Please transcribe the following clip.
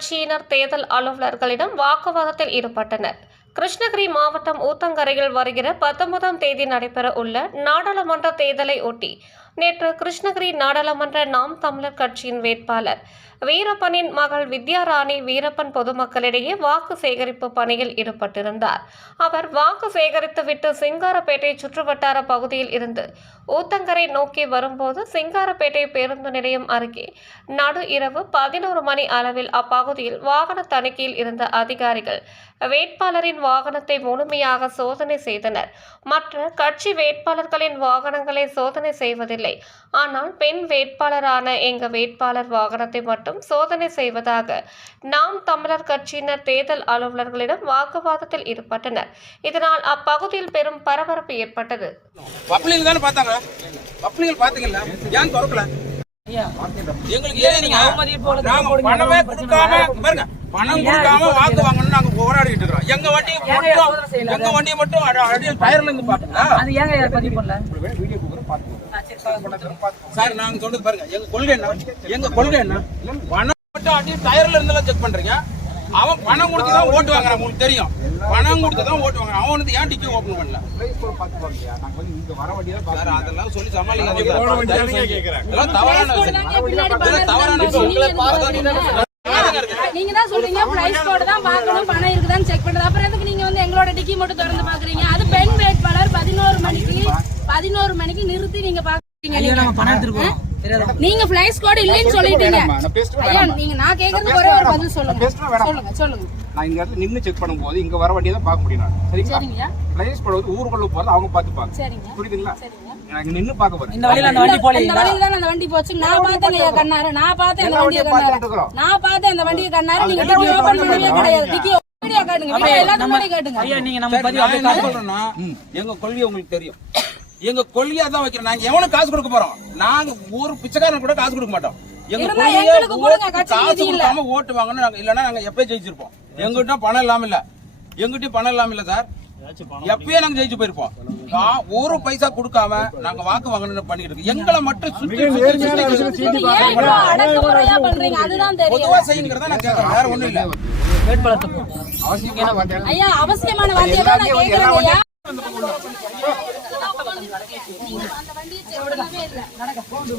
கட்சியினர் தேர்தல் அலுவலர்களிடம் வாக்குவாதத்தில் ஈடுபட்டனர். கிருஷ்ணகிரி மாவட்டம் ஊத்தங்கரையில் வருகிற 19ஆம் தேதி நடைபெற உள்ள நாடாளுமன்ற தேர்தலை ஒட்டி நேற்று கிருஷ்ணகிரி நாடாளுமன்ற நாம் தமிழர் கட்சியின் வேட்பாளர் வீரப்பனின் மகள் வித்யாராணி வீரப்பன் பொதுமக்களிடையே வாக்கு சேகரிப்பு பணியில் ஈடுபட்டிருந்தார். அவர் வாக்கு சேகரித்துவிட்டு சிங்காரப்பேட்டை சுற்றுவட்டார பகுதியில் இருந்து ஊத்தங்கரை நோக்கி வரும்போது சிங்காரப்பேட்டை பேருந்து நிலையம் அருகே நடு இரவு 11 மணி அளவில் அப்பகுதியில் வாகன தணிக்கையில் இருந்த அதிகாரிகள் வேட்பாளரின் வாகனத்தை முழுமையாக சோதனை செய்தனர். மற்ற கட்சி வேட்பாளர்களின் வாகனங்களை சோதனை செய்வதில்லை. ஆனால் பெண் வேட்பாளரான எங்க வேட்பாளர் வாகனத்தை மட்டும் சோதனை செய்வதாக நாம் தமிழர் கட்சியினர் தேர்தல் அலுவலர்களிடம் வாக்குவாதத்தில் ஈடுபட்டனர். இதனால் அப்பகுதியில் பெரும் பரபரப்பு ஏற்பட்டது. பணம் கொடுக்காம வாக்கு வாங்கணும் நாங்க போராடிட்டு இருக்கோம். எங்க வண்டியை மட்டும் டயர்ல இருந்து பாத்தீங்களா சார்? நாங்க சொல்றது பாருங்க, எங்க கொள்கை என்ன பணம் மட்டும் அடி டயர்ல இருந்தெல்லாம் செக் பண்றீங்க. அவன் பணம் கொடுத்துதான் ஓட்டு வாங்குறான். உங்களுக்கு தெரியும், பணம் கொடுத்துதான் ஓட்டு வாங்குறான். அவன் வந்து ஏன் டிக்கெட் ஓபன் பண்ணல? அதெல்லாம் சொல்லி சமாளிக்க தவறான நீங்க தான் சொல்றீங்க பிரைஸ் கோட் தான் பார்க்கணும், பணம் இருக்குதான்னு செக் பண்றது. அப்புறம் எதுக்கு நீங்க வந்து எங்களோட டிக்கி மட்டும் திறந்து பாக்குறீங்க? அது பெண் வேட்பாளர் 11 மணிக்கு நிறுத்தி நீங்க பாக்குறீங்க. நீங்க பிரைஸ் கோட் இல்லைன்னு சொல்லிட்டீங்க. ஐயா நீங்க நான் கேக்குறது ஒரே ஒரு பதில் சொல்லுங்க. நான் இந்த இடத்துல நின்னு செக் பண்ணும்போது இங்க வர வண்டியை தான் பார்க்க முடியும். சரிங்களா? பிரைஸ் கோட் வந்து ஊருக்குள்ள போறது அவங்க பாத்துப்பாங்க. புரியுதுங்களா? எனக்கு நின்னு பார்க்க போறேன். இந்த வழியில அந்த வண்டி போல இந்த வழியில தான் அந்த வண்டி போச்சு. நான் பார்த்தேன் ஐயா கண்ணார. நான் பார்த்தேன் அந்த வண்டியை கண்ணார. நீங்க டிக்கி ஓபன் பண்ணவே கிடையாது. டிக்கி வீடியோ காட்டுங்க. வீடியோ எல்லாத்தையும் முன்னாடி காட்டுங்க. ஐயா நீங்க நம்ம பதிவு அப்படியே சொல்றேன்னா எங்க கொள்கை உங்களுக்கு தெரியும். எங்க கொள்கையா தான் வைக்கிறோம். நாங்க எவனும் காசு கொடுக்க போறோம்? நாங்க ஒரு பிச்சைக்காரன் கூட காசு கொடுக்க மாட்டோம். எங்க கொள்கையா காசு கொடுக்காம ஓட்டு வாங்கணும். நாங்க இல்லன்னா நாங்க எப்பயே ஜெயிச்சிருப்போம். எங்கிட்ட பணம் இல்லாம இல்ல சார். எப்பயே நாங்க ஜெயிச்சு போயிருப்போம். ஒரு பைசா கொடுக்காம நாங்க வாக்கு வாங்கணும்னு பண்ணிட்டு இருக்கோம். எங்களை மட்டும் பொதுவா செய்யுங்கிறத நான் கேட்கறேன். வேற ஒண்ணும் இல்ல. அவசியமான வார்த்தையை தான் நான் கேட்கிறேன் ஐயா. Audio